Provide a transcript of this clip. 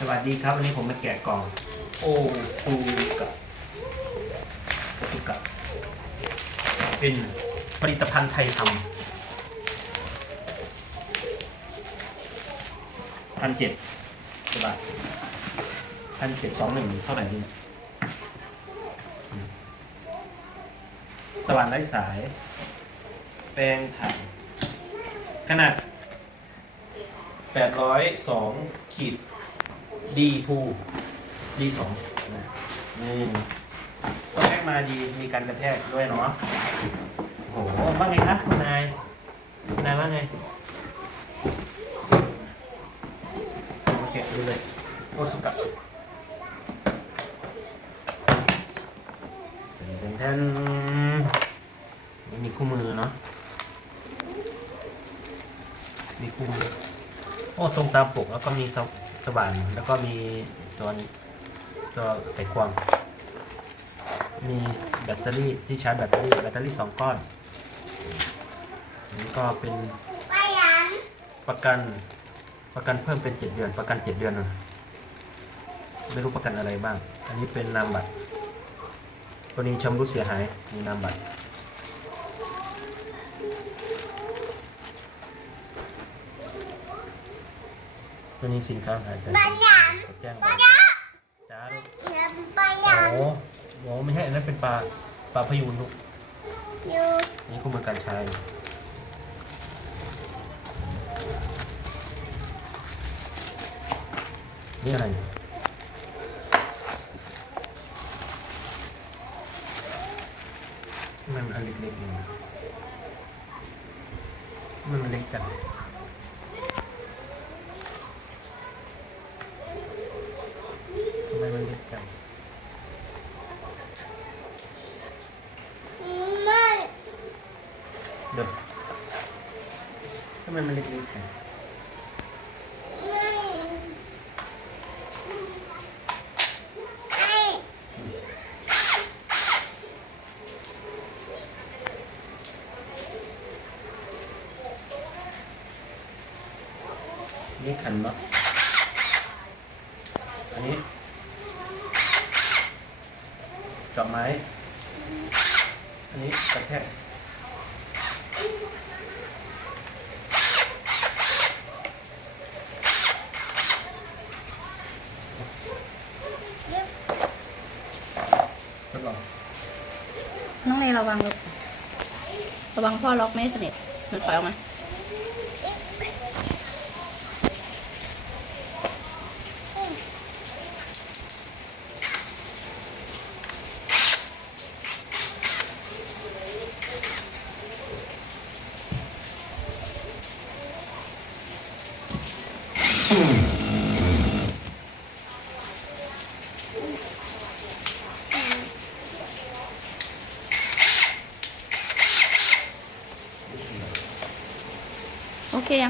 สวัสดีครับวันนี้ผมมาแกะกล่อง โอฟูกะโอฟูกะเป็นผลิตภัณฑ์ไทยทำพันเจ็ดบาทพันเจ็ดสองหนึ่งเท่าไหร่นี่สว่านไร้สาย แปรงถ่านขนาด 802ขีด ดีพูดีสองนะนี่ก็แพ็กมาดีมีการกระแทกด้วยเนาะโอ้โหว่าไงคะคุณนายคุณนายว่าไงมาแกะดูเลยโอสุกะแทนแทนนี่มีคู่มือเนาะมีคู่มือโอ้ตรงตามปกแล้วก็มีสว สว่านแล้วก็มีตัวตัวไขควง มีแบตเตอรี่ที่ชาร์จแบตเตอรี่แบตเตอรี่สองก้อนอันนี้ก็เป็นประกันประกันเพิ่มเป็นเจ็ดเดือนประกันเจ็ดเดือนนะไม่รู้ประกันอะไรบ้าง อันนี้เป็นนามบัตรกรณีชำรุดเสียหายมีนามบัตร ตัวนี้สินค้าหายไปไปยังแจ้งไปไปยังจ้าลูกไปยังโอ้โหไม่ใช่อันนั้นเป็นปลาปลาพยูนลูกอยู่นี่คู่มือการใช้นี่อะไรเนี่ยมันอันเล็กๆเองมันเล็กจังทำไมมันเล็กจังไม่เดี๋ยวทำไมมันเล็กๆจังไม่ไอ้นี่ขันเนาะอันนี้ ดอกไม้ อันนี้กระแทกทดลองน้องเลระวังลูกระวังพ่อล็อกไม่สนิทมันปล่อยออกมา โอเคยั